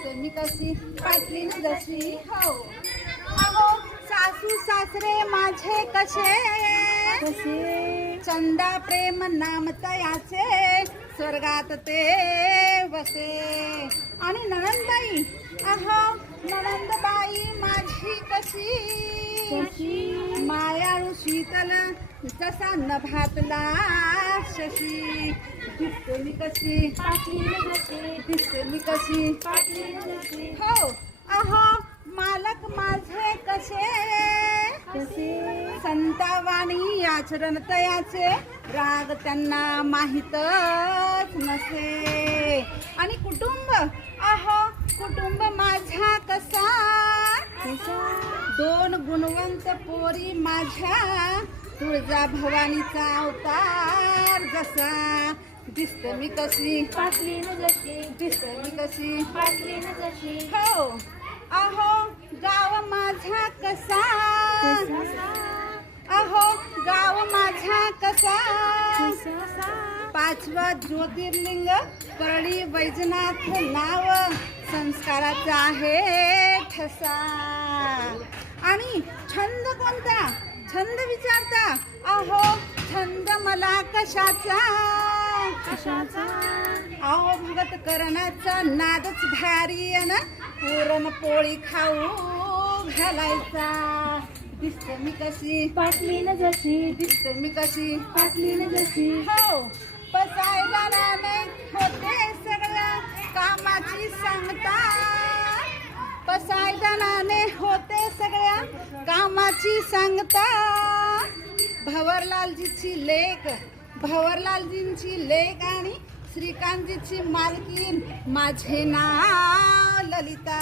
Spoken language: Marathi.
दिसते मी कशी पाटलीन जशी हो. अहो सासू सासरे माझे कसे चंदा प्रेम नाम तयाचे स्वर्गात ते वसे. आणि नणंदबाई अहो नणंदबाई माझी कशी मायाळू शीतल जसा नभातला शशी. दिसते मी कशी दिसते मी कशी हो. अहो मालक माझे कसे संतावाणी आचरण तयाचे राग त्यांना माहीतच नसे. आणि कुटुंब अहो कुटुंब माझा कसा दोन गुणवंत पोरी माझ्या तुळजा भवानीचा अवतार जसा. दिसते मी कशी दिसते मी कशी हो. अहो गाव माझा कसा अहो गाव माझा कसा पाचवा ज्योतिर्लिंग परळी वैजनाथ नाव संस्काराचा आहे ठसा. आणि छंद कोणता छंद विचारता अहो छंद मला कशाचा अहो भगत करण्याचा नादच भारी ना पुरण पोळी खाऊ घालायचा. दिसते मी कशी दिसते मी कशी हो. बसायला नाही होते सगळ्या कामाची सांगता बसायला होते सगळ्या कामाची सांगता. भवरलालजींची लेक आणि श्रीकांतजीची मालकीन माझे नाव ललिता.